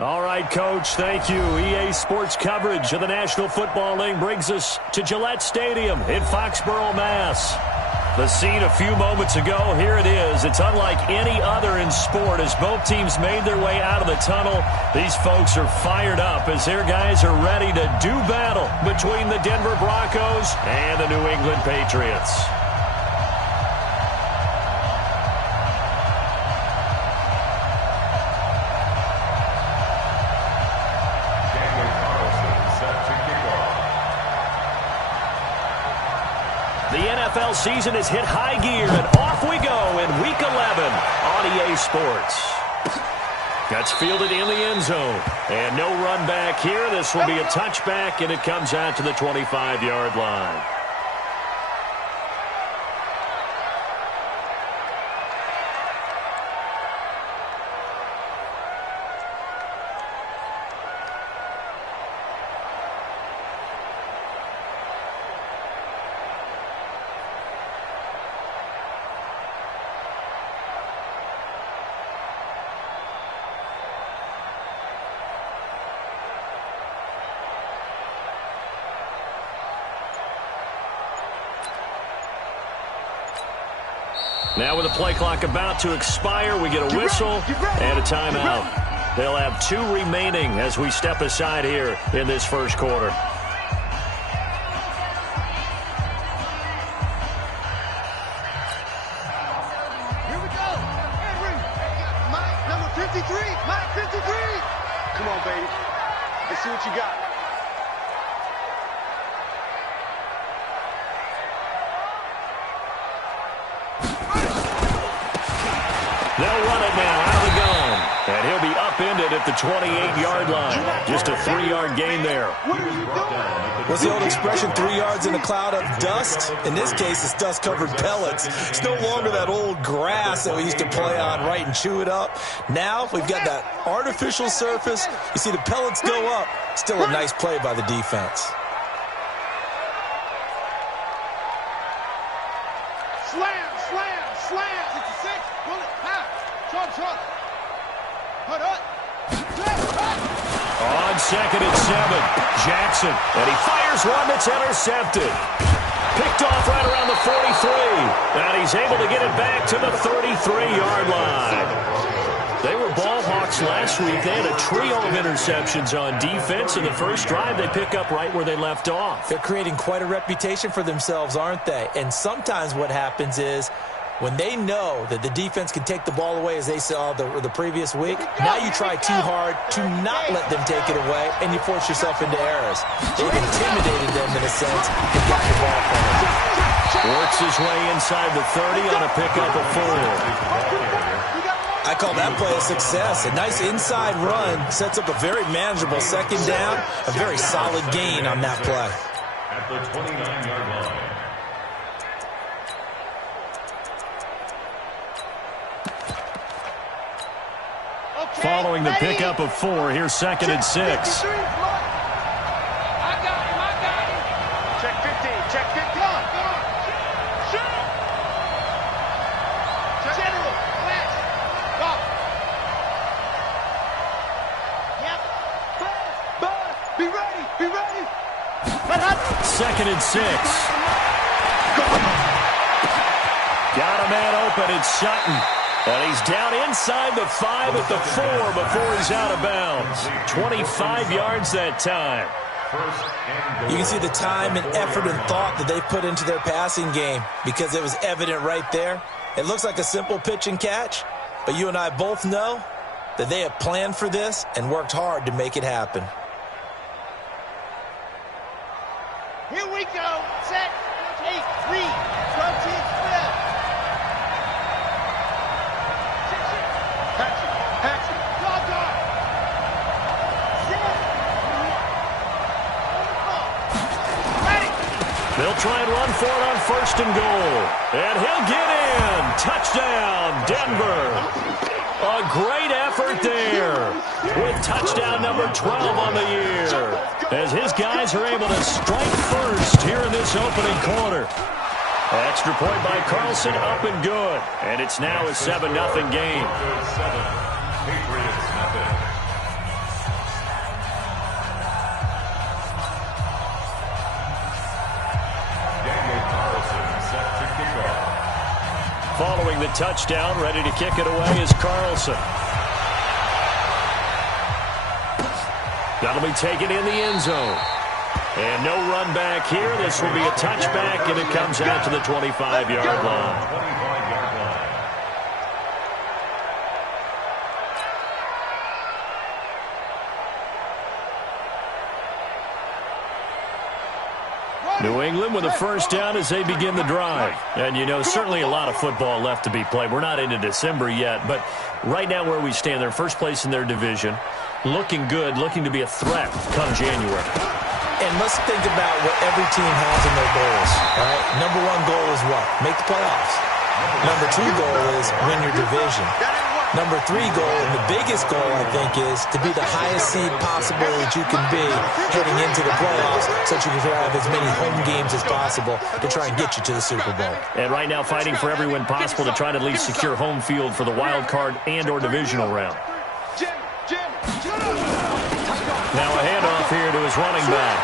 All right, Coach, thank you. EA Sports coverage of the National Football League brings us to Gillette Stadium in Foxborough, Mass. The scene a few moments ago, here it is. It's unlike any other in sport as both teams made their way out of the tunnel. These folks are fired up as their guys are ready to do battle between the Denver Broncos and the New England Patriots. The NFL season has hit high gear, and off we go in Week 11 on EA Sports. That's fielded in the end zone. And no run back here. This will be a touchback, and it comes out to the 25-yard line. Now with the play clock about to expire, we get a whistle and a timeout. They'll have 2 remaining as we step aside here in this first quarter. Here we go. Henry. Mike, number 53. Mike, 53. Come on, baby. Let's see what you got. They'll run it now out of the gun. And he'll be upended at the 28-yard line. Just a 3-yard gain there. What's the old expression, 3 yards in a cloud of dust? In this case, it's dust-covered pellets. It's no longer that old grass that we used to play on, right, and chew it up. Now we've got that artificial surface. You see the pellets go up. Still a nice play by the defense. Slam, slam, slam. 66. Bullet, half. Trump. Put up. On 2nd and 7, Jackson. And he fires one that's intercepted. Picked off right around the 43. And he's able to get it back to the 33-yard line. They were ball hawks last week. They had a trio of interceptions on defense. In the first drive, they pick up right where they left off. They're creating quite a reputation for themselves, aren't they? And sometimes what happens is when they know that the defense can take the ball away, as they saw the previous week, now you try too hard to not let them take it away, and you force yourself into errors. They've intimidated them in a sense and got the ball from them. Works his way inside the 30 on a pickup of 4. I call that play a success. A nice inside run sets up a very manageable second down, a very solid gain on that play. At the 29-yard line. Following the pickup of 4, here's 2nd and 6. I got him. Check 15. Check 15. Go on. Shoot. General. Flash. Go. Yep. Buzz. Be ready. 2nd and 6. Got a man open. It's Sutton. And he's down inside the 5 at the 4 before he's out of bounds. 25 yards that time. You can see the time and effort and thought that they put into their passing game because it was evident right there. It looks like a simple pitch and catch, but you and I both know that they have planned for this and worked hard to make it happen. Here we go. Set. 8, 3. 12, 12. Patrick. Dog. Ready. They'll try and run for it on 1st and goal. And he'll get in. Touchdown, Denver. A great effort there with touchdown number 12 on the year as his guys are able to strike first here in this opening quarter. Extra point by Carlson, up and good. And it's now a 7-0 game. Getting the touchdown, ready to kick it away is Carlson. That'll be taken in the end zone. And no run back here. This will be a touchback, and it comes out to the 25-yard line. New England with a first down as they begin the drive. And, you know, certainly a lot of football left to be played. We're not into December yet, but right now where we stand, they're first place in their division. Looking good, looking to be a threat come January. And let's think about what every team has in their goals, all right? Number one goal is what? Make the playoffs. Number two goal is win your division. Number three goal, and the biggest goal, I think, is to be the highest seed possible that you can be heading into the playoffs so that you can have as many home games as possible to try and get you to the Super Bowl. And right now fighting for every win possible to try to at least secure home field for the wild card and or divisional round. Now a handoff here to his running back.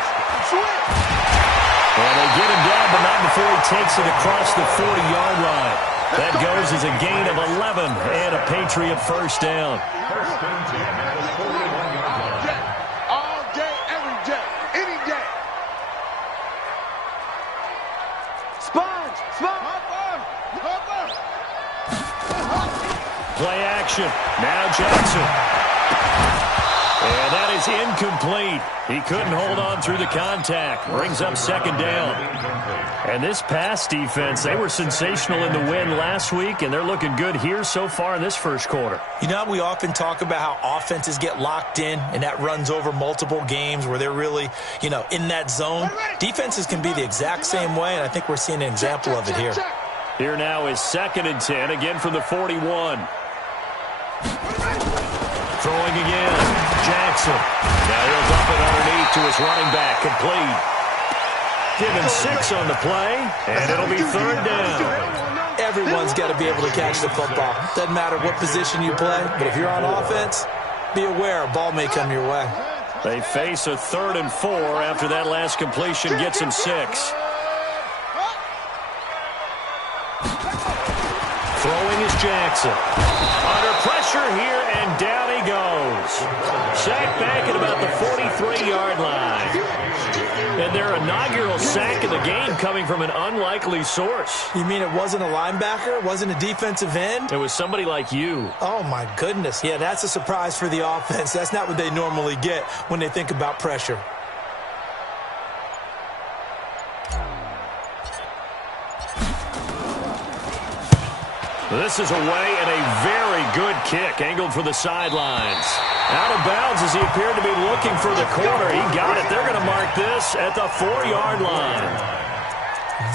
And they get him down, but not before he takes it across the 40-yard line. That goes as a gain of 11 and a Patriot first down. All day, every day, any day. Sponge. Play action. Now Jackson. And that is incomplete. He couldn't hold on through the contact. Brings up second down. And this pass defense, they were sensational in the win last week, and they're looking good here so far in this first quarter. You know, we often talk about how offenses get locked in, and that runs over multiple games where they're really, you know, in that zone. Defenses can be the exact same way, and I think we're seeing an example of it here. Here now is 2nd and 10, again from the 41. Throwing again. Jackson. Now he'll dump it underneath to his running back. Complete. Give him 6 on the play, and it'll be 3rd down. Everyone's got to be able to catch the football. Doesn't matter what position you play, but if you're on offense, be aware a ball may come your way. They face a 3rd and 4 after that last completion gets him 6. Throwing is Jackson. Under pressure here, and down he goes. Sacked back at about the 43-yard line. And their inaugural sack of the game coming from an unlikely source. You mean it wasn't a linebacker? It wasn't a defensive end? It was somebody like you. Oh, my goodness. Yeah, that's a surprise for the offense. That's not what they normally get when they think about pressure. This is away and a very good kick, angled for the sidelines. Out of bounds as he appeared to be looking for the corner. He got it. They're going to mark this at the 4-yard line.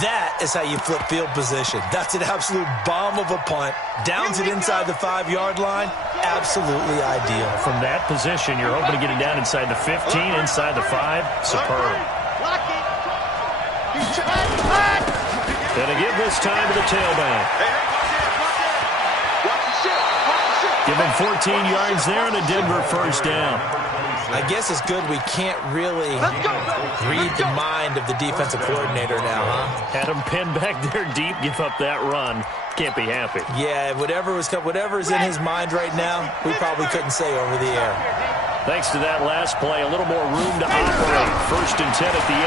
That is how you flip field position. That's an absolute bomb of a punt. Downs it inside the 5-yard line. Absolutely ideal. From that position, you're hoping to get it down inside the 15, inside the 5. Superb. Gonna give this time to the tailback. Give him 14 yards there and a Denver first down. I guess it's good we can't really read the mind of the defensive coordinator now, huh? Had him pinned back there deep, give up that run. Can't be happy. Yeah, whatever's in his mind right now, we probably couldn't say over the air. Thanks to that last play, a little more room to operate. 1st and 10 at the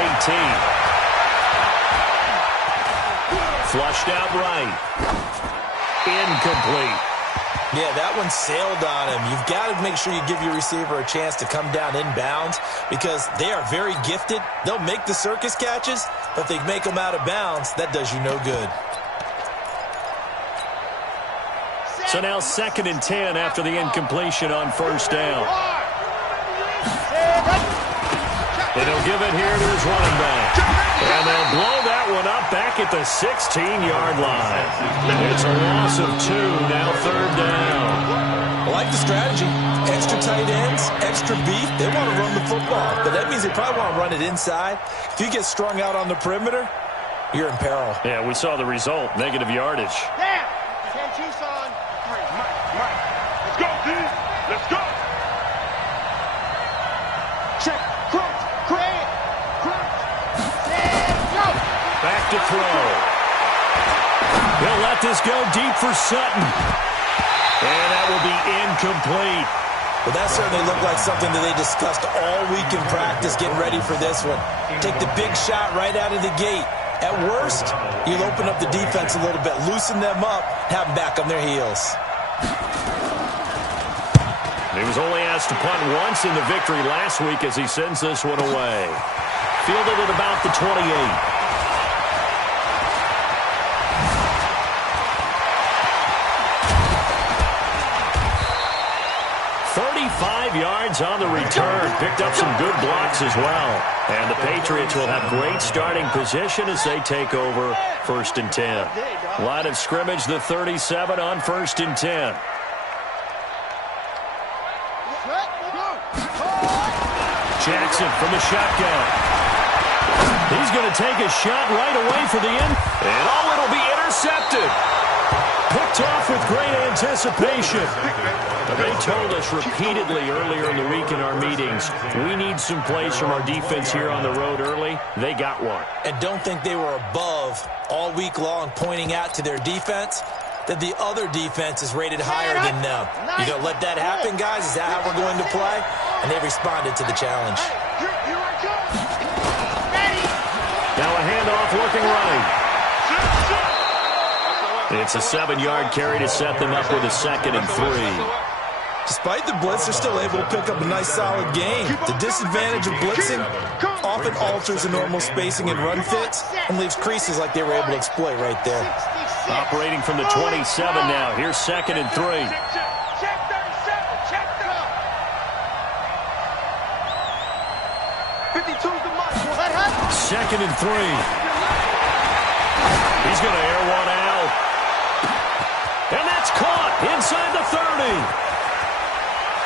18. Flushed out right. Incomplete. Yeah, that one sailed on him. You've got to make sure you give your receiver a chance to come down inbounds because they are very gifted. They'll make the circus catches, but if they make them out of bounds, that does you no good. So now 2nd and 10 after the incompletion on 1st down. And he'll give it here to his running back. And they'll blow that one up back at the 16-yard line. It's a loss of 2, now 3rd down. I like the strategy. Extra tight ends, extra beef. They want to run the football, but that means they probably want to run it inside. If you get strung out on the perimeter, you're in peril. Yeah, we saw the result, negative yardage. Damn! 10 Tucson. 3. Mike. Let's go, D. Let's go. Check. Create. Back to throw. He'll let this go deep for Sutton. And that will be incomplete. Well, that certainly looked like something that they discussed all week in practice, getting ready for this one. Take the big shot right out of the gate. At worst, you'll open up the defense a little bit, loosen them up, have them back on their heels. He was only asked to punt once in the victory last week as he sends this one away. Fielded at about the 28. 35 yards on the return. Picked up some good blocks as well. And the Patriots will have great starting position as they take over 1st and 10. Line of scrimmage, the 37 on 1st and 10. Jackson from the shotgun. He's going to take a shot right away for the end. And it'll be intercepted. Picked off with great anticipation. They told us repeatedly earlier in the week in our meetings, we need some plays from our defense here on the road early. They got one. And don't think they were above all week long pointing out to their defense that the other defense is rated higher than them. You going to let that happen, guys? Is that how we're going to play? And they responded to the challenge. Now a handoff looking right. It's a 7-yard carry to set them up with a 2nd and 3. Despite the blitz, they're still able to pick up a nice, solid gain. The disadvantage of blitzing often alters the normal spacing and run fits and leaves creases like they were able to exploit right there. Operating from the 27 now. Here's 2nd and 3. Second and 3. He's going to air one out. And that's caught inside the 30.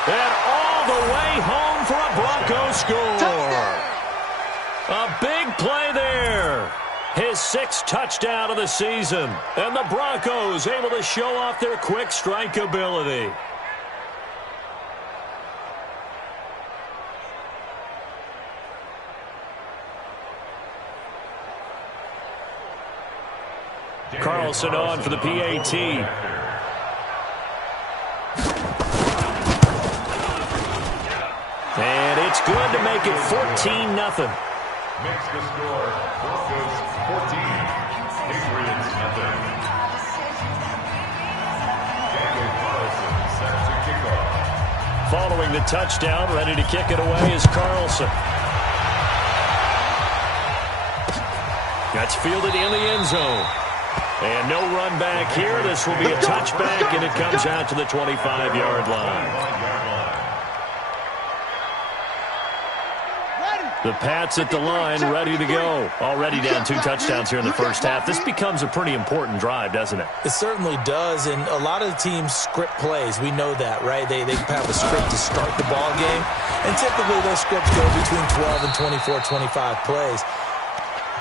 And all the way home for a Broncos score. A big play there. His 6th touchdown of the season. And the Broncos able to show off their quick strike ability. Carlson on for the PAT. And it's good to make it 14-0. Makes the score Broncos 14, Patriots nothing. Daniel Carlson set to kick off. Following the touchdown, ready to kick it away is Carlson. That's fielded in the end zone. And no run back here. This will be a touchback, and it comes out to the 25-yard line. The Pats at the line, ready to go. Already down 2 touchdowns here in the first half. This becomes a pretty important drive, doesn't it? It certainly does, and a lot of the teams script plays. We know that, right? They have a script to start the ball game, and typically those scripts go between 12 and 24, 25 plays.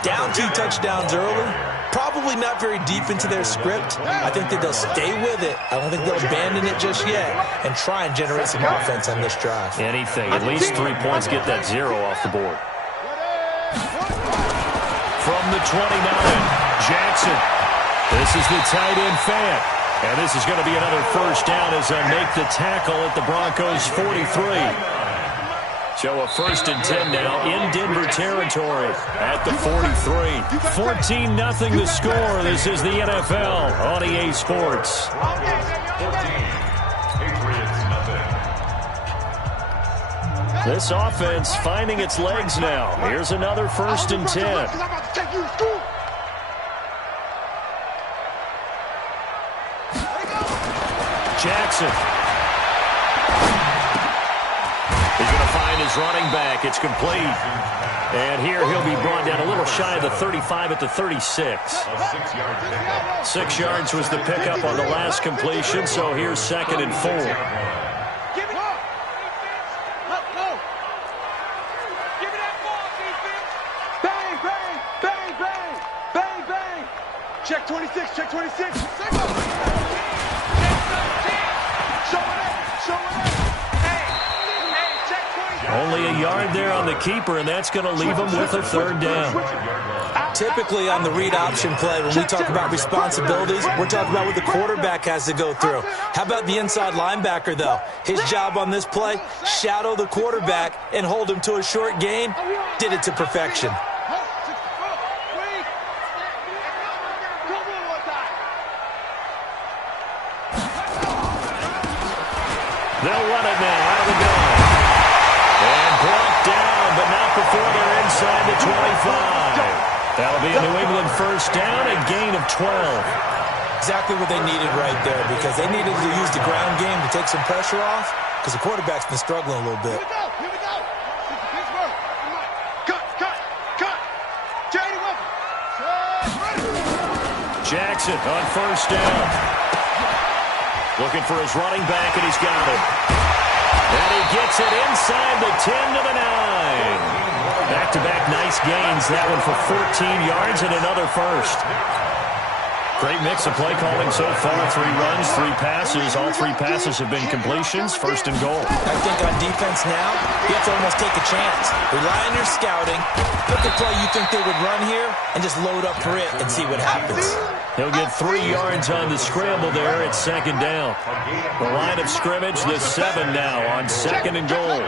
Down 2 touchdowns early, probably not very deep into their script. I think that they'll stay with it. I don't think they'll abandon it just yet and try and generate some offense on this drive. Anything. At least 3 points, get that 0 off the board. From the 29, Jackson. This is the tight end fan. And this is going to be another first down as they make the tackle at the Broncos 43. So a 1st and 10 now in Denver territory at the 43. 14-0 the score. This is the NFL on EA Sports. 14, Patriots nothing. This offense finding its legs now. Here's another 1st and 10. Jackson. He's going to find his running back. It's complete. And here he'll be brought down a little shy of the 35 at the 36. 6 yards was the pickup on the last completion, so here's 2nd and 4. Bang, bang, bang, bang, bang, bang. Check 26, check 26. Only a yard there on the keeper, and that's going to leave him with a third down. Typically on the read option play, when we talk about responsibilities, we're talking about what the quarterback has to go through. How about the inside linebacker, though? His job on this play, shadow the quarterback and hold him to a short gain. Did it to perfection. They'll run it now out of the gun. And brought down, but not before they're inside the 25. That'll be a New England first down, a gain of 12. Exactly what they needed right there, because they needed to use the ground game to take some pressure off, because the quarterback's been struggling a little bit. Here we go. This is Pittsburgh. Cut. J.D. Jackson on first down. Looking for his running back, and he's got it. And he gets it inside the 10 to the 9. Back-to-back nice gains. That one for 14 yards and another first. Great mix of play calling so far. 3 runs, 3 passes. All 3 passes have been completions. First and goal. I think on defense now, you have to almost take a chance. Rely on your scouting. Look at play you think they would run here, and just load up for it and see what happens. He'll get 3 yards on the scramble there at second down. The line of scrimmage, the 7 now on second and goal.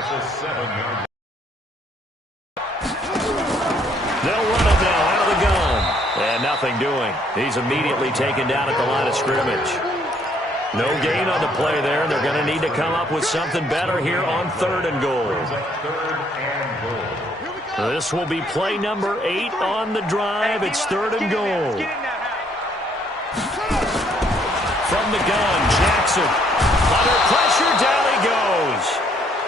They'll run it now out of the gun. And nothing doing. He's immediately taken down at the line of scrimmage. No gain on the play there, and they're going to need to come up with something better here on third and goal. This will be play number 8 on the drive. It's third and goal. From the gun, Jackson. Under pressure, down he goes.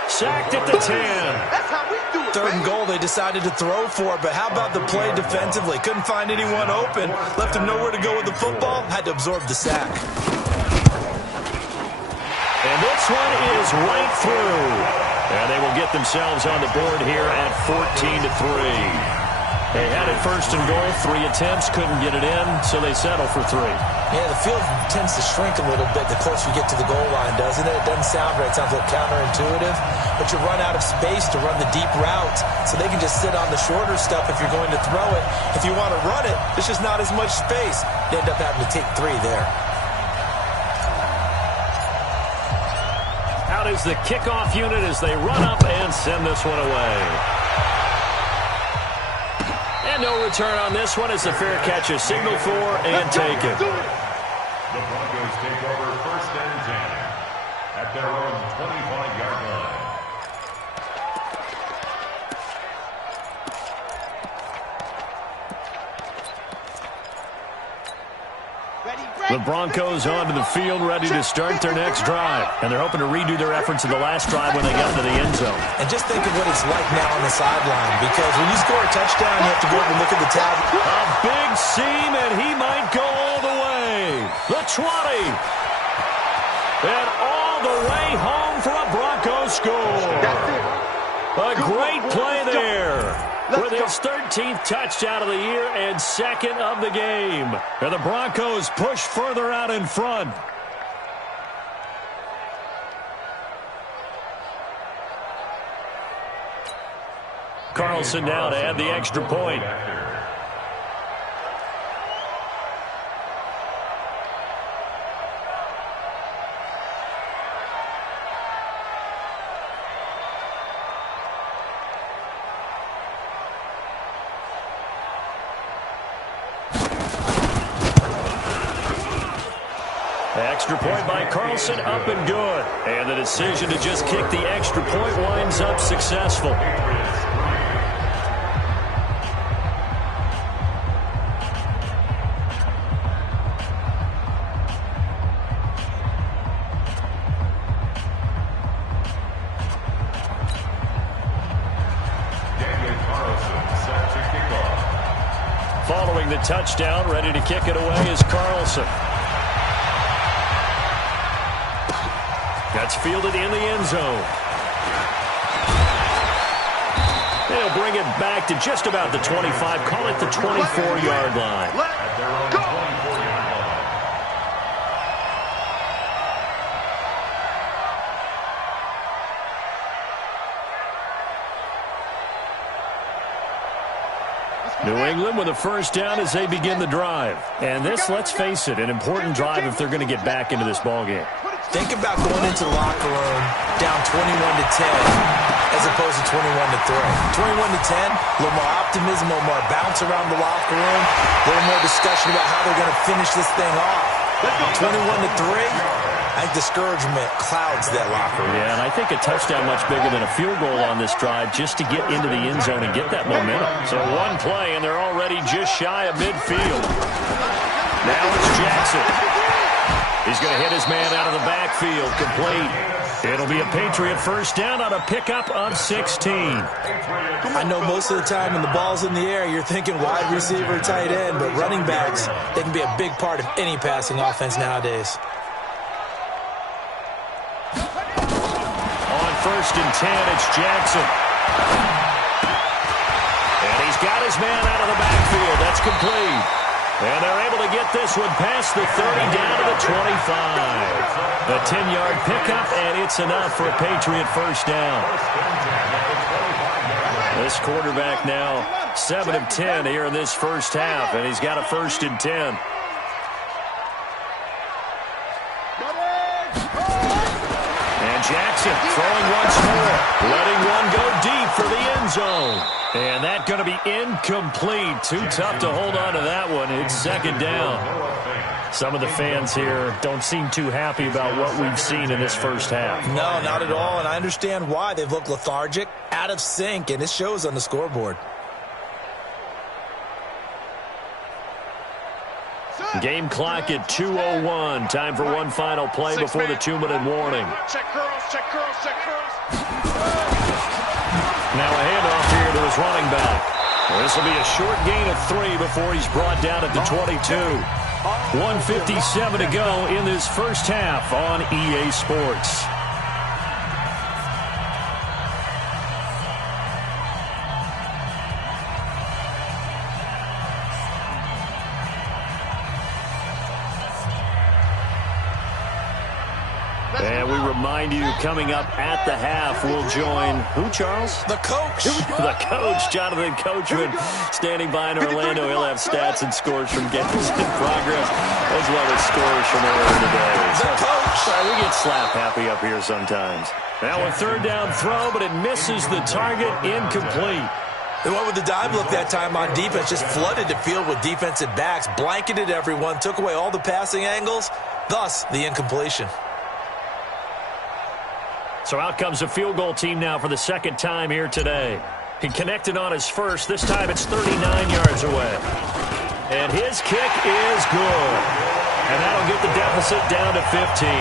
Sacked at the 10. Third and goal, they decided to throw for it, but how about the play defensively? Couldn't find anyone open. Left him nowhere to go with the football. Had to absorb the sack. And this one is right through. And they will get themselves on the board here at 14-3. They had it first and goal, 3 attempts, couldn't get it in, so they settle for 3. Yeah, the field tends to shrink a little bit the closer you get to the goal line, doesn't it? It doesn't sound right. It sounds a little counterintuitive. But you run out of space to run the deep routes, so they can just sit on the shorter stuff if you're going to throw it. If you want to run it, there's just not as much space. You end up having to take 3 there. Out is the kickoff unit as they run up and send this one away. And no return on this one as the fair catch is signaled for and taken. The Broncos take over first and 10 at their own 25-yard line. The Broncos onto the field, ready to start their next drive. And they're hoping to redo their efforts in the last drive when they got into the end zone. And just think of what it's like now on the sideline, because when you score a touchdown, you have to go up and look at the tab. A big seam, and he might go all the way. The 20. And all the way home for a Broncos score. A great play there. With his 13th touchdown of the year and second of the game. And the Broncos push further out in front. Carlson now to add the extra point. Extra point by Carlson, up and good. And the decision to just kick the extra point winds up successful. Following the touchdown, ready to kick it away is Carlson. That's fielded in the end zone. They'll bring it back to just about the 25. Call it the 24-yard line. At their own 24-yard line. New England with a first down as they begin the drive. And this, let's face it, an important drive if they're going to get back into this ballgame. Think about going into the locker room down 21-10 as opposed to 21-3. 21-10, a little more optimism, a little more bounce around the locker room, a little more discussion about how they're going to finish this thing off. 21-3. I think discouragement clouds that locker room. Yeah, and I think a touchdown much bigger than a field goal on this drive just to get into the end zone and get that momentum. So one play, and they're already just shy of midfield. Now it's Jackson. He's going to hit his man out of the backfield, complete. It'll be a Patriot first down on a pickup of 16. I know most of the time when the ball's in the air, you're thinking wide receiver, tight end, but running backs, they can be a big part of any passing offense nowadays. First and 10, it's Jackson. And he's got his man out of the backfield. That's complete. And they're able to get this one past the 30 down to the 25. A 10-yard pickup, and it's enough for a Patriot first down. This quarterback now 7 of 10 here in this first half, and he's got a first and 10. Jackson throwing once more, letting one go deep for the end zone. And that's going to be incomplete. Too tough to hold on to that one. It's second down. Some of the fans here don't seem too happy about what we've seen in this first half. No, not at all, and I understand why. They've looked lethargic, out of sync, and it shows on the scoreboard. Game clock at 2:01. Time for one final play before the 2-minute warning. Check curls, check curls, check curls. Now a handoff here to his running back. This will be a short gain of 3 before he's brought down at the 22. 1:57 to go in this first half on EA Sports. And we remind you, coming up at the half, we'll join who, Charles? The coach. The coach, Jonathan Coachman, standing by in Orlando. He'll have stats and scores from games in progress, as well as scores from earlier today. The coach. Sorry, we get slap happy up here sometimes. Now a third down throw, but it misses the target, incomplete. They went with the dime look that time on defense, just flooded the field with defensive backs, blanketed everyone, took away all the passing angles, thus the incompletion. So out comes the field goal team now for the second time here today. He connected on his first. This time it's 39 yards away. And his kick is good. And that'll get the deficit down to 15.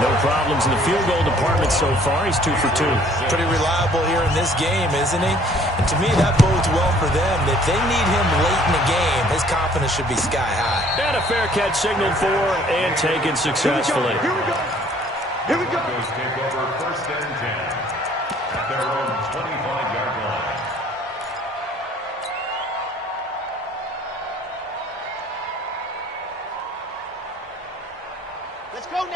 No problems in the field goal department so far. He's 2 for 2. Pretty reliable here in this game, isn't he? And to me, that bodes well for them. If they need him late in the game, his confidence should be sky high. And a fair catch signaled for and taken successfully. Here we go. Here we go. Broncos take over first and 10 at their own 25-yard line.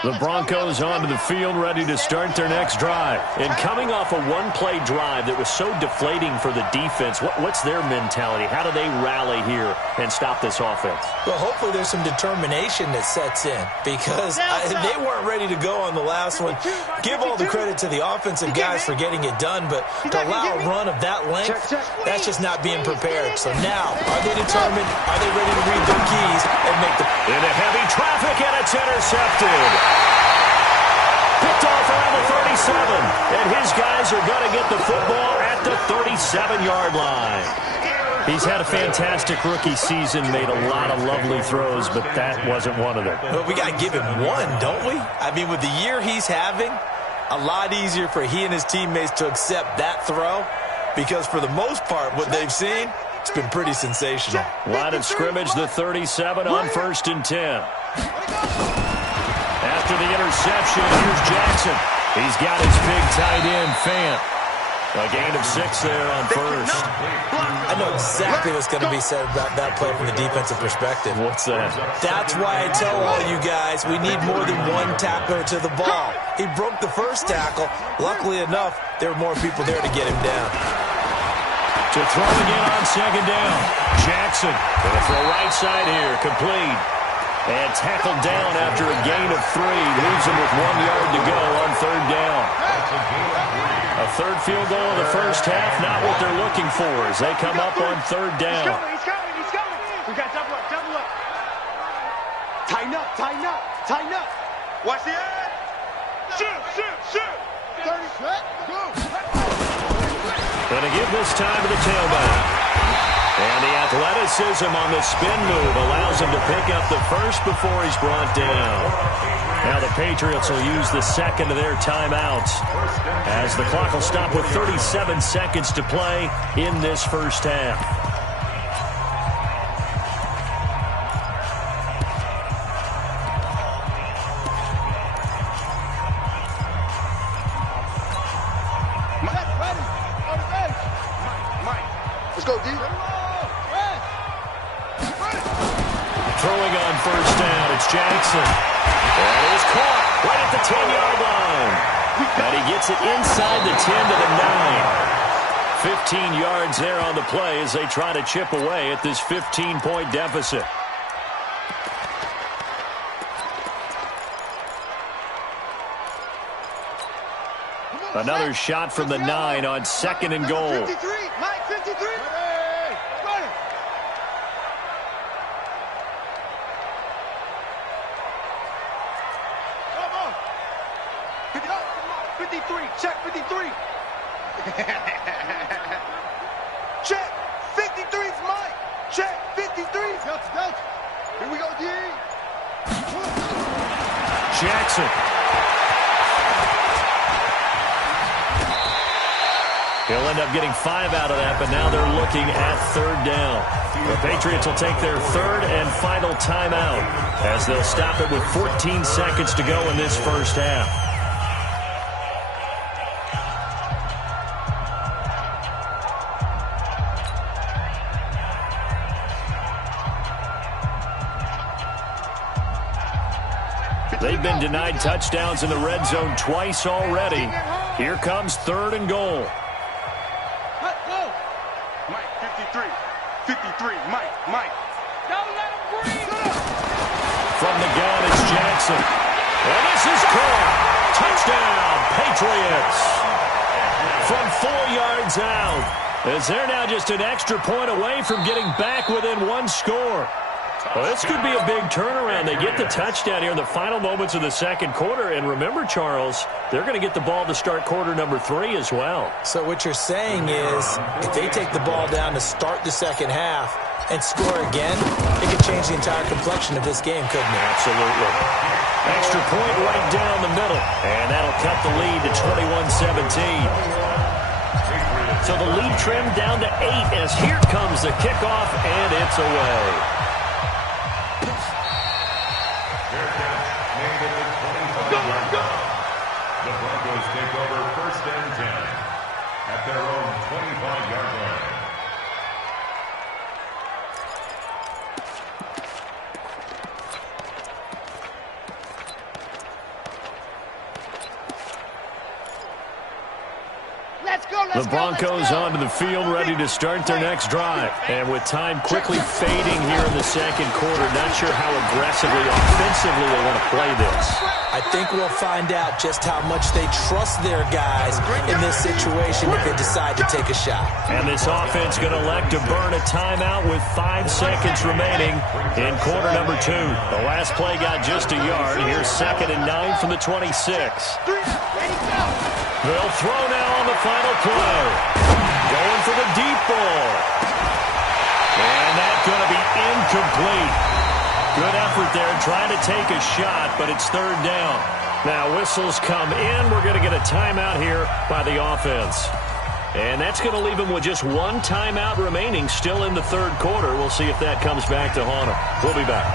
The Broncos onto the field, ready to start their next drive. And coming off a one-play drive that was so deflating for the defense, what's their mentality? How do they rally here and stop this offense? Well, hopefully there's some determination that sets in because they weren't ready to go on the last one. Give all the credit to the offensive guys for getting it done, but to allow a run of that length, that's just not being prepared. So now, are they determined? Are they ready to read their keys and make the... Into heavy traffic, and it's intercepted. Picked off around the 37, and his guys are going to get the football at the 37-yard line. He's had a fantastic rookie season, made a lot of lovely throws, but that wasn't one of them. Well, we got to give him one, don't we? I mean, with the year he's having, a lot easier for he and his teammates to accept that throw because for the most part, what they've seen, it's been pretty sensational. Line of scrimmage, the 37 on first and 10. After the interception, here's Jackson. He's got his big tight end, Fant. A gain of 6 there on first. I know exactly what's going to be said about that play from the defensive perspective. What's that? That's why I tell all you guys we need more than one tackler to the ball. He broke the first tackle. Luckily enough, there were more people there to get him down. to throw again on second down. Jackson going to throw right side here, complete. And tackled down after a gain of 3. Leaves him with 1 yard to go on third down. A third field goal of the first half, not what they're looking for as they come up on third down. He's coming. We got double up. Tighten up. Watch the end. Shoot. 30, set, go. Going to give this time to the tailback. And the athleticism on the spin move allows him to pick up the first before he's brought down. Now the Patriots will use the second of their timeouts as the clock will stop with 37 seconds to play in this first half. Let's go, D. Throwing on first down, it's Jackson. That is caught right at the 10-yard line. And he gets it inside the 10 to the 9. 15 yards there on the play as they try to chip away at this 15-point deficit. Another shot from the 9 on second and goal. 53, Mike, 53. Ready. 53, check 53. Check 53 is Mike. Check 53. Here we go, D. Jackson. He'll end up getting 5 out of that, but now they're looking at third down. The Patriots will take their third and final timeout as they'll stop it with 14 seconds to go in this first half. They've been denied touchdowns in the red zone twice already. Here comes third and goal. Mike, 53. 53, Mike. Don't let him breathe. From the gun, it's Jackson. And this is caught. Touchdown, Patriots. From 4 yards out. As they're now just an extra point away from getting back within 1 score. Well, this could be a big turnaround. They get the touchdown here in the final moments of the second quarter. And remember, Charles, they're going to get the ball to start quarter number 3 as well. So what you're saying is if they take the ball down to start the second half and score again, it could change the entire complexion of this game, couldn't it? Absolutely. Extra point right down the middle. And that'll cut the lead to 21-17. So the lead trimmed down to 8 as here comes the kickoff, and it's away. The Broncos take over first and 10 at their own 25-yard line. The Broncos onto the field ready to start their next drive. And with time quickly fading here in the second quarter, not sure how aggressively, offensively they want to play this. I think we'll find out just how much they trust their guys in this situation if they decide to take a shot. And this offense going to elect to burn a timeout with 5 seconds remaining in quarter number 2. The last play got just a yard. Here's 2nd and 9 from the 26. They'll throw now on the final play. Going for the deep ball. And that's going to be incomplete. Good effort there trying to take a shot, but it's third down. Now whistles come in. We're going to get a timeout here by the offense. And that's going to leave them with just 1 timeout remaining still in the third quarter. We'll see if that comes back to haunt them. We'll be back.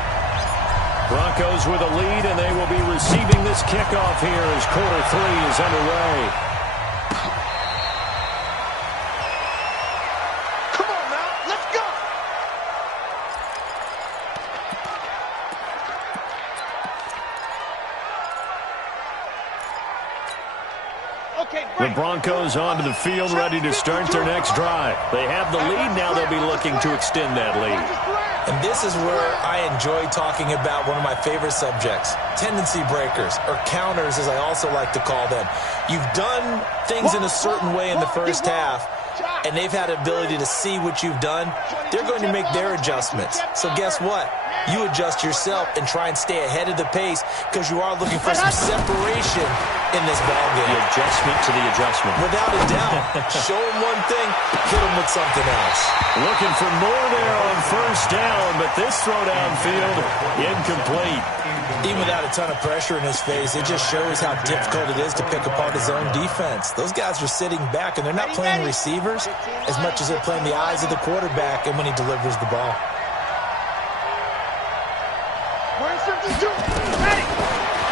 Broncos with a lead, and they will be receiving this kickoff here as quarter 3 is underway. Come on now, let's go. The Broncos onto the field, ready to start their next drive. They have the lead. Now they'll be looking to extend that lead. And this is where I enjoy talking about one of my favorite subjects, tendency breakers, or counters, as I also like to call them. You've done things in a certain way in the first half, and they've had the ability to see what you've done. They're going to make their adjustments. So guess what? You adjust yourself and try and stay ahead of the pace because you are looking for some separation in this ballgame. The adjustment to the adjustment. Without a doubt. Show them one thing, hit them with something else. Looking for more there on first down, but this throw downfield, incomplete. Even without a ton of pressure in his face, it just shows how difficult it is to pick apart his own defense. Those guys are sitting back, and they're not playing receivers as much as they're playing the eyes of the quarterback and when he delivers the ball.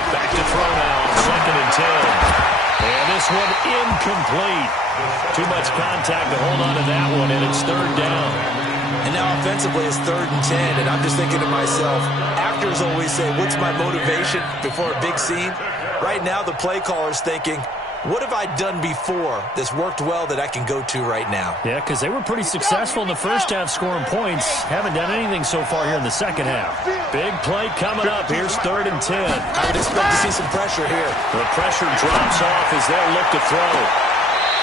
Back to throw now, 2nd and 10. And this one incomplete. Too much contact to hold on to that one, and it's 3rd down. And now offensively it's 3rd and 10, and I'm just thinking to myself, actors always say, what's my motivation before a big scene? Right now the play caller's thinking, what have I done before that's worked well that I can go to right now? Yeah, because they were pretty successful in the first half scoring points. Haven't done anything so far here in the second half. Big play coming up. Here's 3rd and 10. I would expect to see some pressure here. The pressure drops off as they'll look to throw.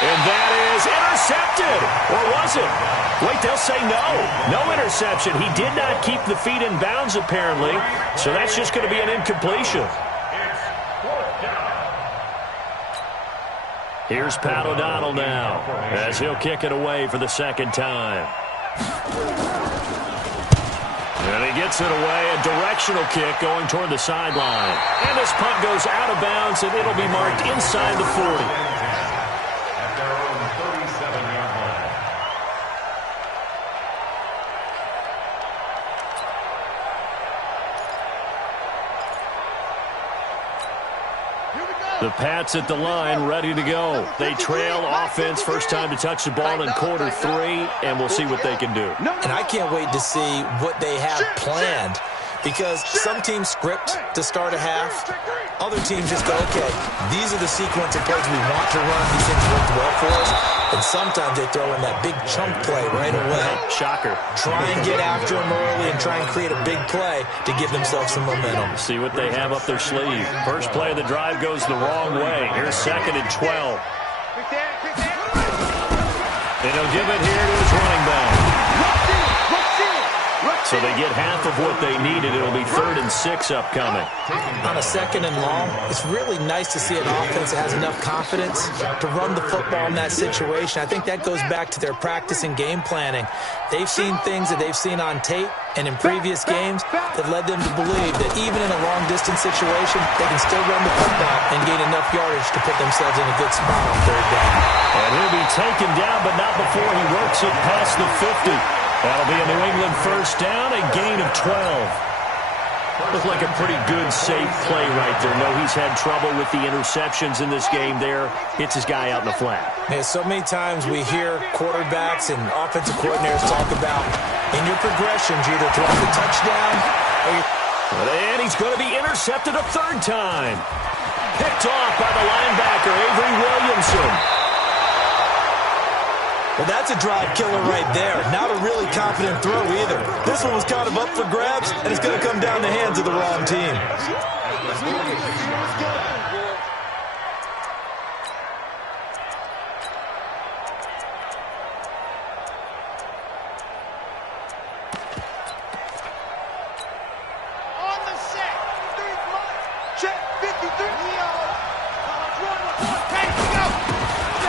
And that is intercepted. Or was it? Wait, they'll say no. No interception. He did not keep the feet in bounds, apparently. So that's just going to be an incompletion. Here's Pat O'Donnell now as he'll kick it away for the 2nd time. And he gets it away, a directional kick going toward the sideline. And this punt goes out of bounds, and it'll be marked inside the 40. At their own 37-yard line. The Pats at the line, ready to go. They trail offense, first time to touch the ball in quarter 3, and we'll see what they can do. And I can't wait to see what they have planned, because some teams script to start a half. Other teams just go, okay, these are the sequence of plays we want to run. These things worked well for us. And sometimes they throw in that big chunk play right away. Shocker. Try and get after them early and try and create a big play to give themselves some momentum. See what they have up their sleeve. First play of the drive goes the wrong way. Here's 2nd and 12. And he'll give it here to his running back. So they get half of what they needed. It'll be 3rd and 6 upcoming. On a 2nd and long, it's really nice to see an offense that has enough confidence to run the football in that situation. I think that goes back to their practice and game planning. They've seen things that they've seen on tape and in previous games that led them to believe that even in a long-distance situation, they can still run the football and gain enough yardage to put themselves in a good spot on 3rd down. And he'll be taken down, but not before he works it past the 50. That'll be a New England first down, a gain of 12. Looked like a pretty good, safe play right there. No, he's had trouble with the interceptions in this game there. Hits his guy out in the flat. Yeah, so many times we hear quarterbacks and offensive coordinators talk about in your progressions, you either throw the touchdown or you... And he's going to be intercepted a 3rd time. Picked off by the linebacker, Avery Williamson. Well, that's a drive killer right there. Not a really confident throw either. This one was kind of up for grabs, and it's going to come down the hands of the wrong team. On the set. Check 53.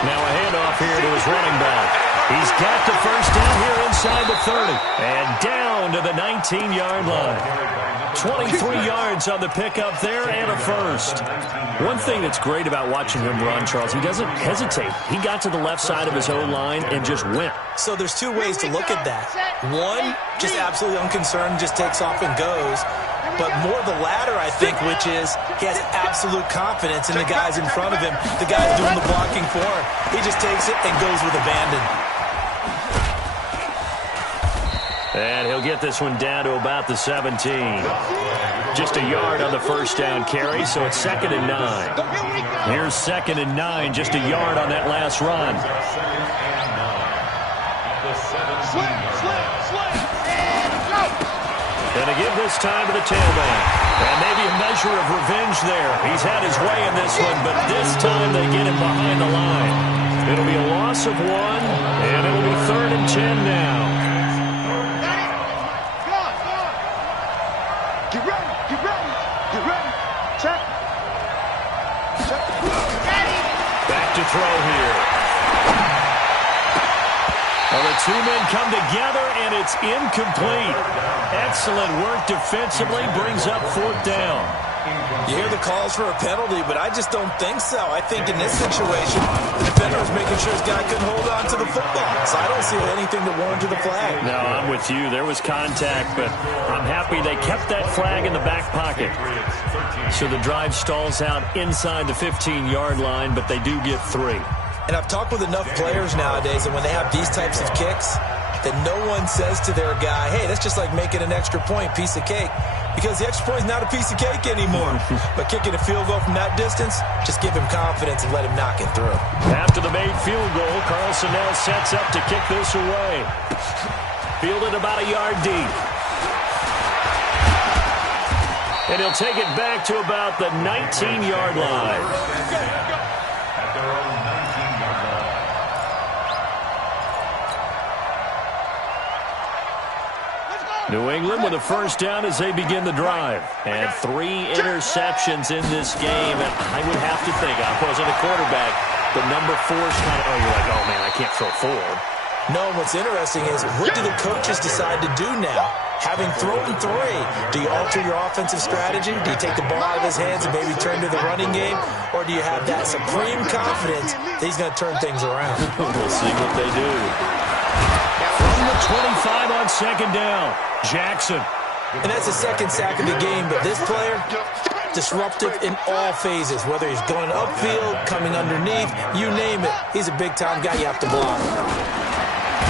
Now a handoff here to his running back. He's got the first down here inside the 30. And down to the 19-yard line. 23 yards on the pickup there and a first. One thing that's great about watching him run, Charles, he doesn't hesitate. He got to the left side of his own line and just went. So there's two ways to look at that. One, just absolutely unconcerned, just takes off and goes. But more the latter, I think, which is he has absolute confidence in the guys in front of him, the guys doing the blocking for him. He just takes it and goes with abandon. And he'll get this one down to about the 17. Just a yard on the first down carry, so it's 2nd and 9. Here's 2nd and 9, just a yard on that last run. Gonna give this time to the tailback. And maybe a measure of revenge there. He's had his way in this one, but this time they get him behind the line. It'll be a loss of 1, and it'll be 3rd and 10 now. Get ready, get ready, get ready. Check. Check. Back to throw here. Well, the two men come together, and it's incomplete. Excellent work defensively, brings up 4th down. You hear the calls for a penalty, but I just don't think so. I think in this situation, the defender was making sure his guy couldn't hold on to the football. So I don't see anything to warrant to the flag. No, I'm with you. There was contact, but I'm happy they kept that flag in the back pocket. So the drive stalls out inside the 15-yard line, but they do get 3. And I've talked with enough players nowadays, and when they have these types of kicks, that no one says to their guy, hey, that's just like making an extra point, piece of cake. Because the extra point is not a piece of cake anymore. But kicking a field goal from that distance, just give him confidence and let him knock it through. After the made field goal, Carlson now sets up to kick this away. Fielded about a yard deep. And he'll take it back to about the 19-yard line. At their own 19-yard line. New England with a first down as they begin the drive. And 3 interceptions in this game. And I would have to think, I wasn't a quarterback, the number 4's kind of, you're like, oh, man, I can't throw 4. No, what's interesting is, what do the coaches decide to do now? Having thrown 3, do you alter your offensive strategy? Do you take the ball out of his hands and maybe turn to the running game? Or do you have that supreme confidence that he's going to turn things around? We'll see what they do. From the 25 on 2nd down, Jackson. And that's the 2nd sack of the game, but this player, disruptive in all phases, whether he's going upfield, coming underneath, you name it. He's a big-time guy you have to block.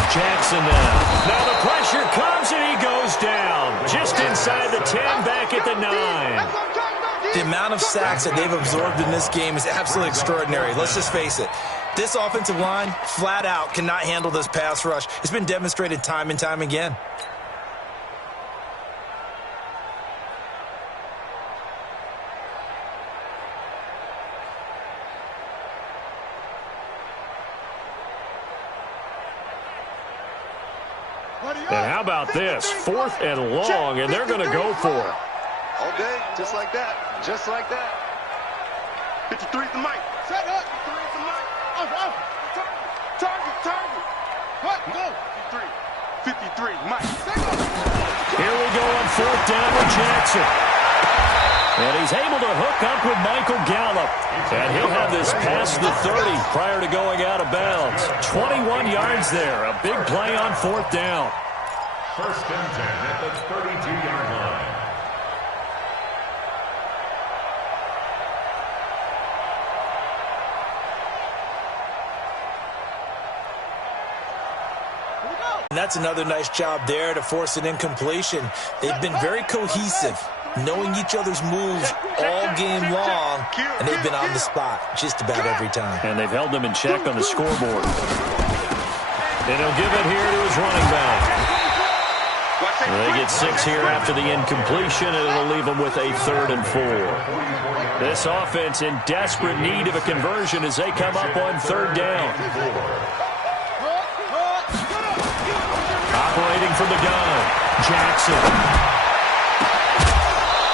Jackson now. Now the pressure comes and he goes down. Just inside the 10, back at the 9. The amount of sacks that they've absorbed in this game is absolutely extraordinary. Let's just face it. This offensive line, flat out, cannot handle this pass rush. It's been demonstrated time and time again. And how about this? 4th and long, and they're going to go for it. All day, just like that. Just like that. 53 at the mic. Set up. 53 at the mic. Off. Target. What? Go. 53, mic. Here we go on 4th down with Jackson. And he's able to hook up with Michael Gallup. And he'll have this past the 30 prior to going out of bounds. 21 yards there. A big play on 4th down. 1st and 10 at the 32-yard line. And that's another nice job there to force an incompletion. They've been very cohesive, knowing each other's moves all game long, and they've been on the spot just about every time. And they've held them in check on the scoreboard. And he'll give it here to his running back. They get 6 here after the incompletion, and it'll leave them with a 3rd and 4. This offense in desperate need of a conversion as they come up on 3rd down. Operating from the gun, Jackson.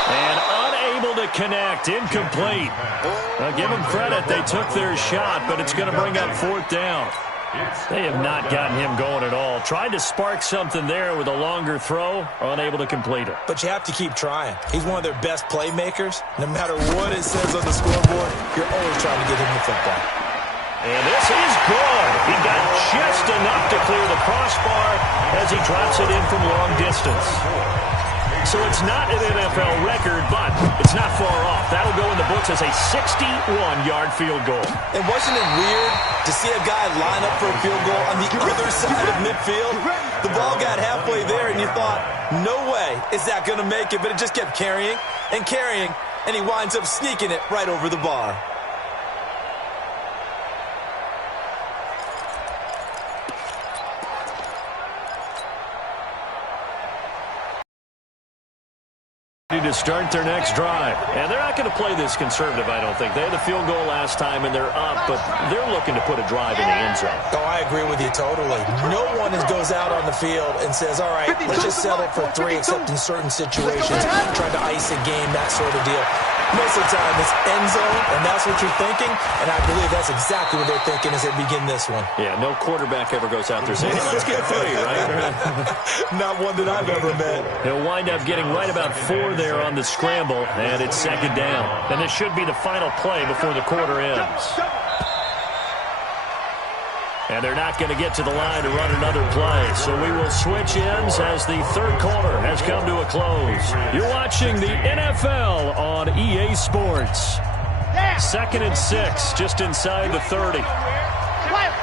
And unable to connect, incomplete. Now, give them credit, they took their shot, but it's going to bring up 4th down. They have not gotten him going at all. Tried to spark something there with a longer throw, unable to complete it. But you have to keep trying. He's one of their best playmakers. No matter what it says on the scoreboard, you're always trying to get him the football. And this is good. He got just enough to clear the crossbar as he drops it in from long distance. So it's not an NFL record, but it's not far off. That'll go in the books as a 61-yard field goal. And wasn't it weird to see a guy line up for a field goal on the other side of midfield? The ball got halfway there, and you thought, no way is that going to make it, but it just kept carrying and carrying, and he winds up sneaking it right over the bar. To start their next drive. And they're not going to play this conservative, I don't think. They had the field goal last time, and they're up, but they're looking to put a drive in the end zone. Oh, I agree with you totally. No one goes out on the field and says, all right, let's just settle for 3, except in certain situations, trying to ice a game, that sort of deal. Most of the time, it's end zone, and that's what you're thinking, and I believe that's exactly what they're thinking as they begin this one. Yeah, no quarterback ever goes out there saying, hey, let's get 3, right? Not one that I've ever met. He'll wind up getting right about 4 there on the scramble, and it's second down. And this should be the final play before the quarter ends. And they're not going to get to the line to run another play. So we will switch ends as the third quarter has come to a close. You're watching the NFL on EA Sports. 2nd and 6, just inside the 30.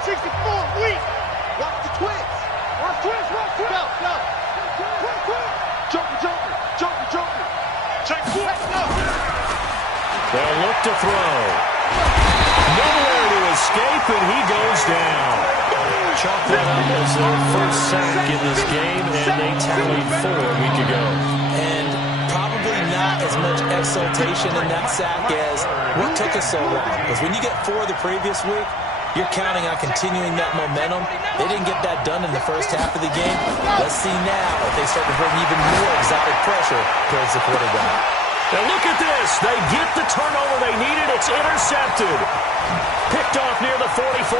64, weak. Watch the twins. Watch twins, watch twins. Go, go. Joker, joker, joker, joker. Check four. They'll look to throw. Nowhere to escape, and he goes down. Chalk that up as their first sack in this game, and they tallied 4 a week ago. And probably not as much exultation in that sack as what took us so long. Because when you get 4 the previous week, you're counting on continuing that momentum. They didn't get that done in the first half of the game. Let's see now if they start to bring even more exotic pressure towards the quarterback. Now look at this. They get the turnover they needed. It's intercepted. Picked off near the 44.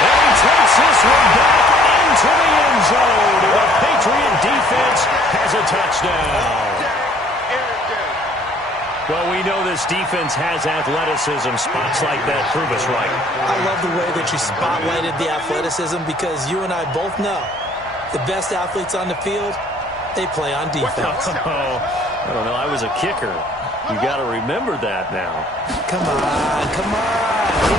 And he takes this one back into the end zone. And the Patriot defense has a touchdown. Well, we know this defense has athleticism. Spots like that prove us right. I love the way that you spotlighted the athleticism because you and I both know the best athletes on the field, they play on defense. Oh, I don't know. I was a kicker. You got to remember that now. Come on, come on.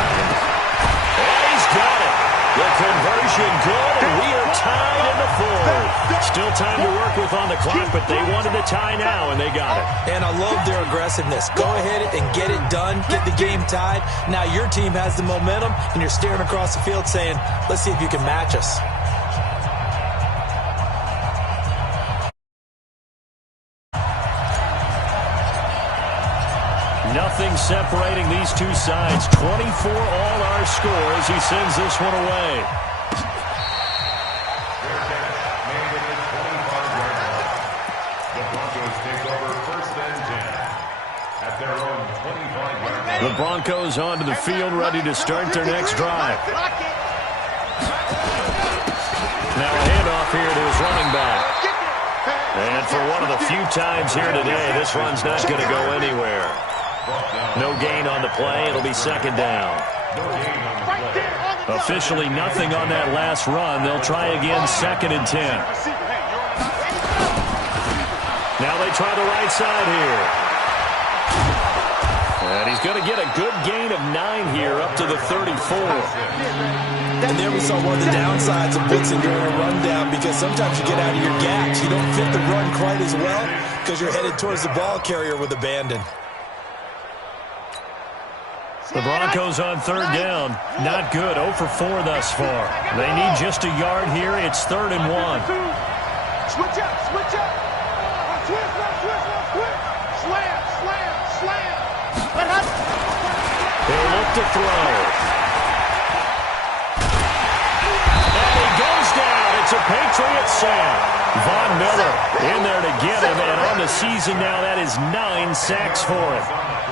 And he's got it. The conversion good, and we are tied in the 4th. Still time to work with on the clock, but they wanted the tie now, and they got it. And I love their aggressiveness. Go ahead and get it done. Get the game tied. Now your team has the momentum, and you're staring across the field saying, let's see if you can match us. Nothing separating these two sides. 24 all our score as he sends this one away. The Broncos take over 1st and 10 at their own 25-yard line. The Broncos onto the field, ready to start their next drive. Now a handoff here to his running back. And for one of the few times here today, this run's not going to go anywhere. No gain on the play. It'll be second down. Officially nothing on that last run. They'll try again, 2nd and 10. Now they try the right side here. And he's going to get a good gain of 9 here up to the 34. And there we saw one of the downsides of blitzing during a rundown because sometimes you get out of your gaps. You don't fit the run quite as well because you're headed towards the ball carrier with abandon. The Broncos on 3rd down. Not good. 0 for 4 thus far. They need just a yard here. It's 3rd and 1. Switch up, switch up. Switch, switch. Slam, slam, slam. They'll look to throw. And he goes down. It's a Patriot sack. Von Miller in there to get him. And on the season now, that is 9 sacks for him.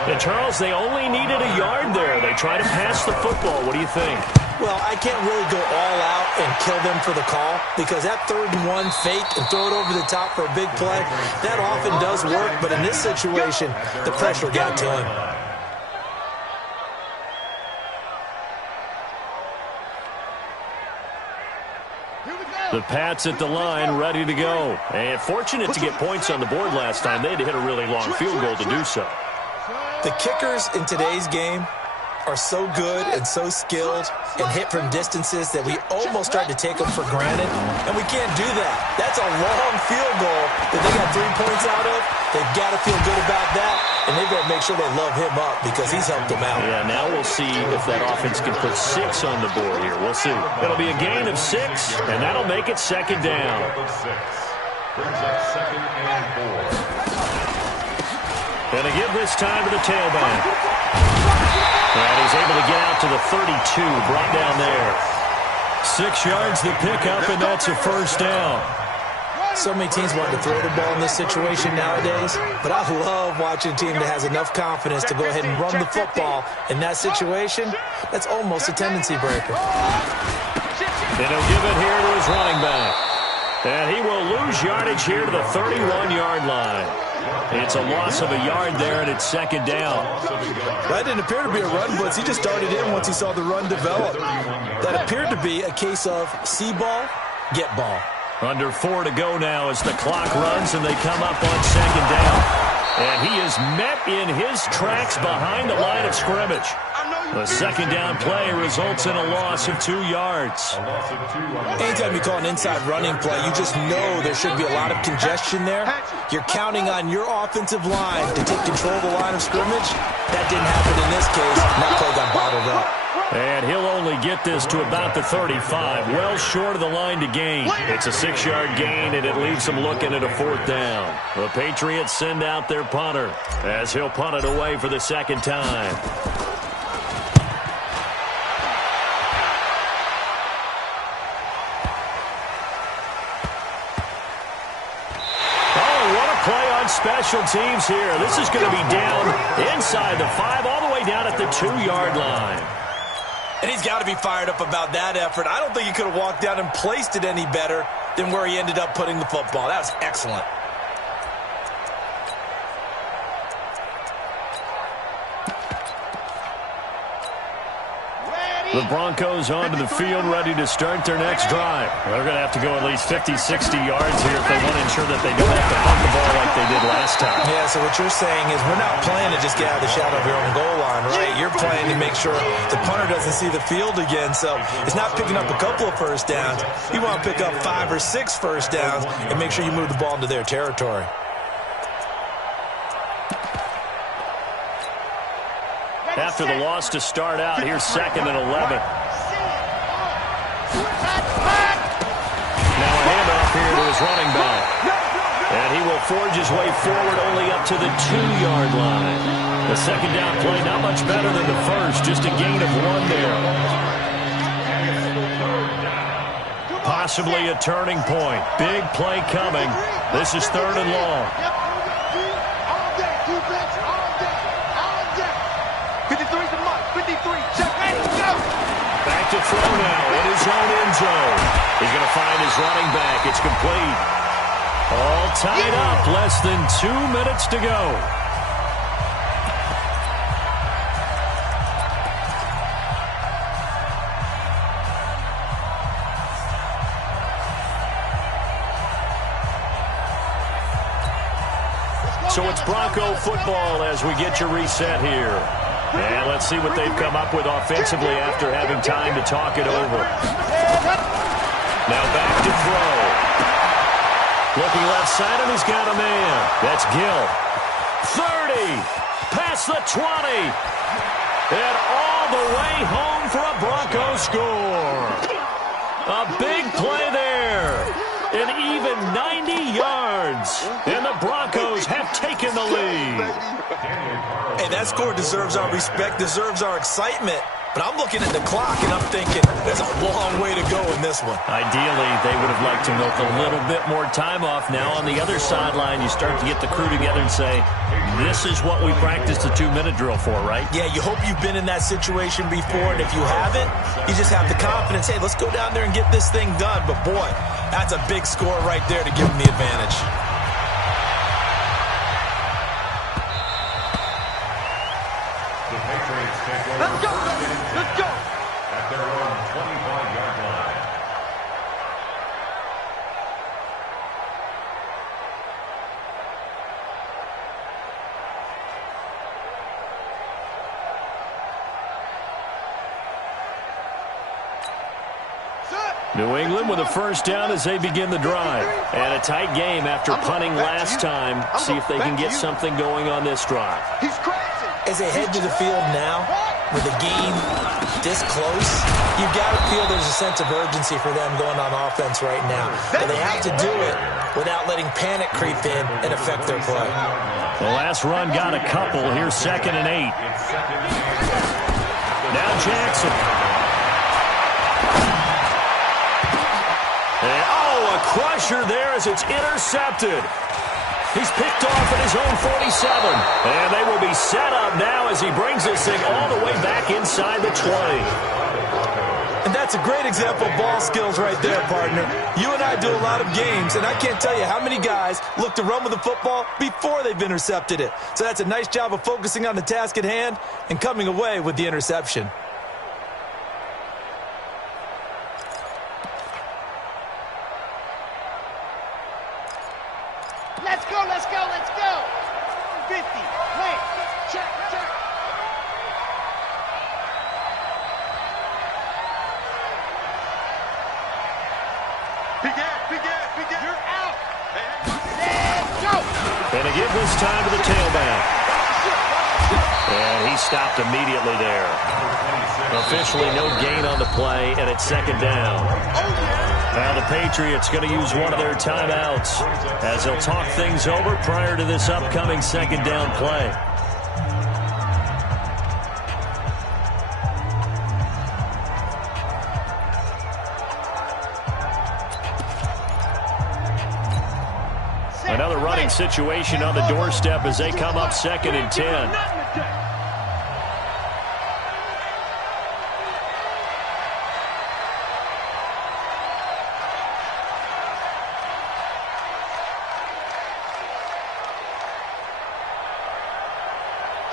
And Charles, they only needed a yard there. They try to pass the football. What do you think? Well, I can't really go all out and kill them for the call because that 3rd and 1 fake and throw it over the top for a big play, that often does work. But in this situation, the pressure got to him. The Pats at the line, ready to go. And fortunate to get points on the board last time. They had to hit a really long field goal to do so. The kickers in today's game are so good and so skilled and hit from distances that we almost start to take them for granted, and we can't do that. That's a long field goal that they got 3 points out of. They've got to feel good about that, and they've got to make sure they love him up because he's helped them out. Yeah, now we'll see if that offense can put 6 on the board here. We'll see. It'll be a gain of 6, and that'll make it second down. Brings up 2nd and 4. Going to give this time to the tailback. And he's able to get out to the 32, brought down there. 6 yards the pickup, and that's a first down. So many teams want to throw the ball in this situation nowadays, but I love watching a team that has enough confidence to go ahead and run the football. In that situation, that's almost a tendency breaker. And he'll give it here to his running back. And he will lose yardage here to the 31-yard line. It's a loss of a yard there, and it's second down. That didn't appear to be a run blitz. He just started in once he saw the run develop. That appeared to be a case of see ball, get ball. Under 4 to go now as the clock runs, and they come up on second down. And he is met in his tracks behind the line of scrimmage. The second down play results in a loss of 2 yards. Anytime you call an inside running play, you just know there should be a lot of congestion there. You're counting on your offensive line to take control of the line of scrimmage. That didn't happen in this case, and that play got bottled up. And he'll only get this to about the 35, well short of the line to gain. It's a 6-yard gain, and it leaves him looking at a 4th down. The Patriots send out their punter as he'll punt it away for the second time. Special teams here. This is going to be down inside the 5, all the way down at the 2-yard line. And he's got to be fired up about that effort. I don't think he could have walked down and placed it any better than where he ended up putting the football. That was excellent. The Broncos onto the field, ready to start their next drive. They're going to have to go at least 50, 60 yards here if they want to ensure that they don't have to punt the ball like they did last time. Yeah, so what you're saying is we're not playing to just get out of the shadow of your own goal line, right? You're playing to make sure the punter doesn't see the field again. So it's not picking up a couple of first downs. You want to pick up 5 or 6 first downs and make sure you move the ball into their territory. After the loss to start out, here's 2nd and 11. Now a handoff here to his running back. And he will forge his way forward only up to the 2-yard line. The second down play not much better than the first, just a gain of 1 there. Possibly a turning point. Big play coming. This is 3rd and long. 53, check, hey, go! Back to throw now in his own end zone. He's going to find his running back. It's complete. All tied up. Less than 2 minutes to go. So it's Bronco football as we get your reset here. And let's see what they've come up with offensively after having time to talk it over. Now back to throw. Looking left side, and he's got a man. That's Gill. 30. Past the 20. And all the way home for a Bronco score. A big play there. An even 90 yards. And the Broncos have taken the lead. Hey, that score deserves our respect, deserves our excitement. But I'm looking at the clock, and I'm thinking there's a long way to go in this one. Ideally, they would have liked to milk a little bit more time off. Now on the other sideline, you start to get the crew together and say, this is what we practiced the 2-minute drill for, right? Yeah, you hope you've been in that situation before, and if you haven't, you just have the confidence, hey, let's go down there and get this thing done. But, boy, that's a big score right there to give them the advantage. Let's go, let's go. At their own 25-yard line. New England with a first down as they begin the drive. And a tight game after punting last time. See if they can get something going on this drive. As they head to the field now, with the game this close, you've got to feel there's a sense of urgency for them going on offense right now. But they have to do it without letting panic creep in and affect their play. The last run got a couple. Here's 2nd and 8. Now Jackson. And, a crusher there as it's intercepted. He's picked off at his own 47. And they will be set up now as he brings this thing all the way back inside the 20. And that's a great example of ball skills right there, partner. You and I do a lot of games, and I can't tell you how many guys look to run with the football before they've intercepted it. So that's a nice job of focusing on the task at hand and coming away with the interception. Let's go, let's go, let's go. 50, wait, check, check. Begin. You're out. Let's go. And a give this time to the tailback. And he stopped immediately there. Officially no gain on the play, and it's 2nd down. Now the Patriots going to use one of their timeouts as they'll talk things over prior to this upcoming 2nd down play. Another running situation on the doorstep as they come up 2nd and 10.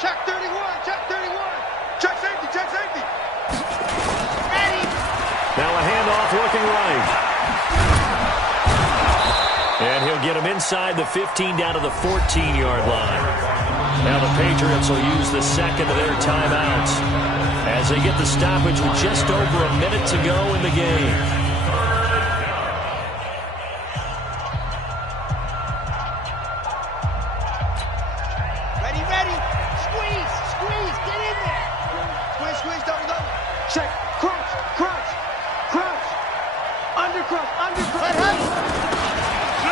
Check 31. Check safety. Ready. Now a handoff looking right. And he'll get him inside the 15 down to the 14-yard line. Now the Patriots will use the 2nd of their timeouts as they get the stoppage with just over a minute to go in the game. Ready. Squeeze, get in there. Squeeze, double. Check, crunch. Under.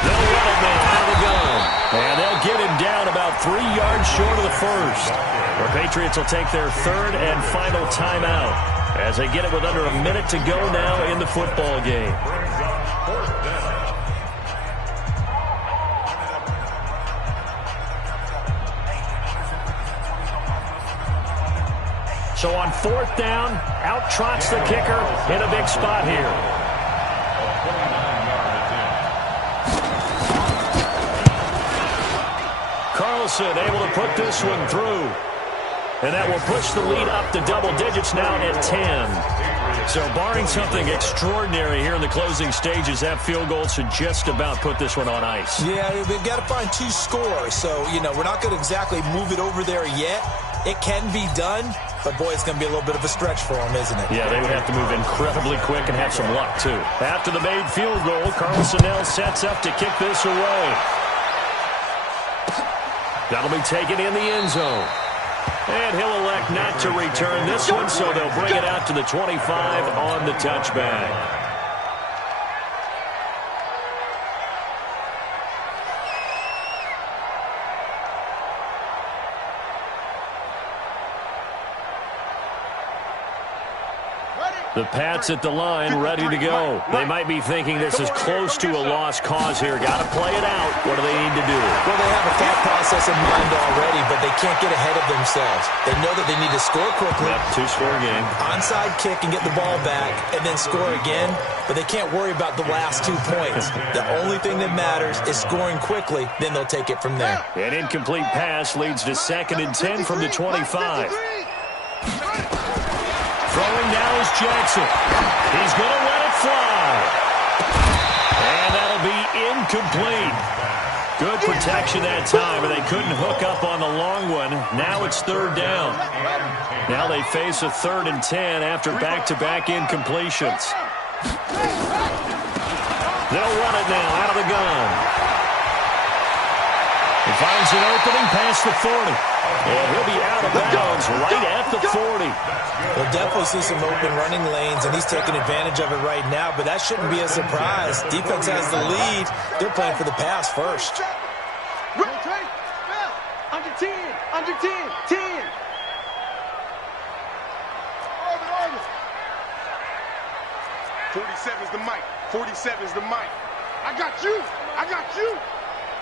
They'll run it now out of the gun. And they'll get him down about 3 yards short of the first. The Patriots will take their 3rd and final timeout as they get it with under a minute to go now in the football game. So on 4th down, out trots the kicker in a big spot here. Carlson able to put this one through. And that will push the lead up to double digits now at 10. So barring something extraordinary here in the closing stages, that field goal should just about put this one on ice. Yeah, we've got to find 2 scores. So, we're not going to exactly move it over there yet. It can be done, but boy, it's going to be a little bit of a stretch for them, isn't it? Yeah, they would have to move incredibly quick and have some luck, too. After the made field goal, Carlson now sets up to kick this away. That'll be taken in the end zone. And he'll elect not to return this one, so they'll bring it out to the 25 on the touchback. The Pats at the line, ready to go. They might be thinking this is close to a lost cause here. Got to play it out. What do they need to do? Well, they have a thought process in mind already, but they can't get ahead of themselves. They know that they need to score quickly. Yep, 2-score game. Onside kick and get the ball back, and then score again. But they can't worry about the last 2 points. The only thing that matters is scoring quickly. Then they'll take it from there. An incomplete pass leads to 2nd and 10 from the 25. Throwing now is Jackson. He's going to let it fly. And that'll be incomplete. Good protection that time, but they couldn't hook up on the long one. Now it's 3rd down. Now they face a 3rd and 10 after back-to-back incompletions. They'll run it now out of the gun. He finds an opening past the 40. And he'll be out of bounds right at the 40. We'll definitely see some open running lanes, and he's taking advantage of it right now, but that shouldn't be a surprise. Defense has the lead. They're playing for the pass first. Under 10, under 10, 10. 47's the mic. 47's the mic. I got you. I got you.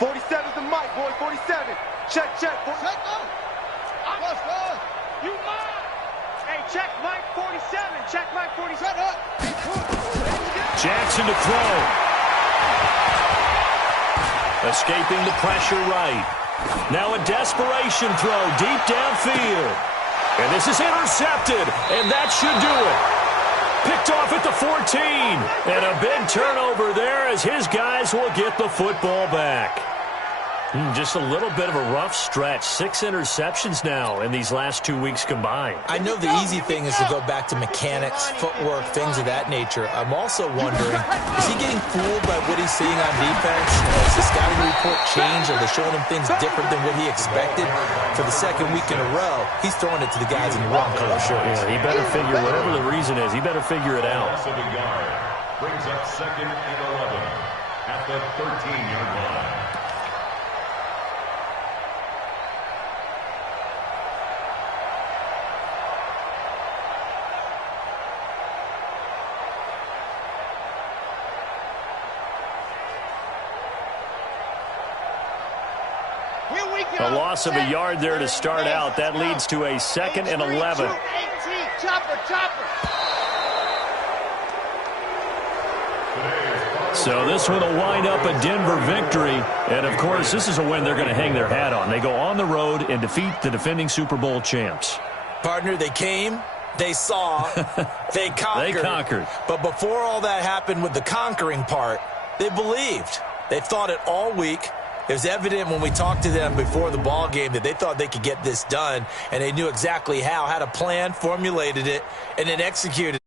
47's the mic, boy. 47. Check, check. Check up. You mine. Hey, check Mike 47. Check Mike 47. Up. Jackson to throw. Escaping the pressure right. Now a desperation throw deep downfield. And this is intercepted, and that should do it. Picked off at the 14. And a big turnover there as his guys will get the football back. Just a little bit of a rough stretch. 6 interceptions now in these last 2 weeks combined. I know the easy thing is to go back to mechanics, footwork, things of that nature. I'm also wondering, is he getting fooled by what he's seeing on defense? Has the scouting report changed? Are they showing him things different than what he expected? For the second week in a row, he's throwing it to the guys in the wrong color shirts. Yeah, he better figure, whatever the reason is, he better figure it out. Loss of a yard brings up 2nd and 11 at the 13-yard line. A loss of a yard there to start out. That leads to a 2nd and 11. So this one will wind up a Denver victory. And, of course, this is a win they're going to hang their hat on. They go on the road and defeat the defending Super Bowl champs. Partner, they came, they saw, they conquered. They conquered. But before all that happened with the conquering part, they believed. They thought it all week. It was evident when we talked to them before the ball game that they thought they could get this done, and they knew exactly how, had a plan, formulated it, and then executed.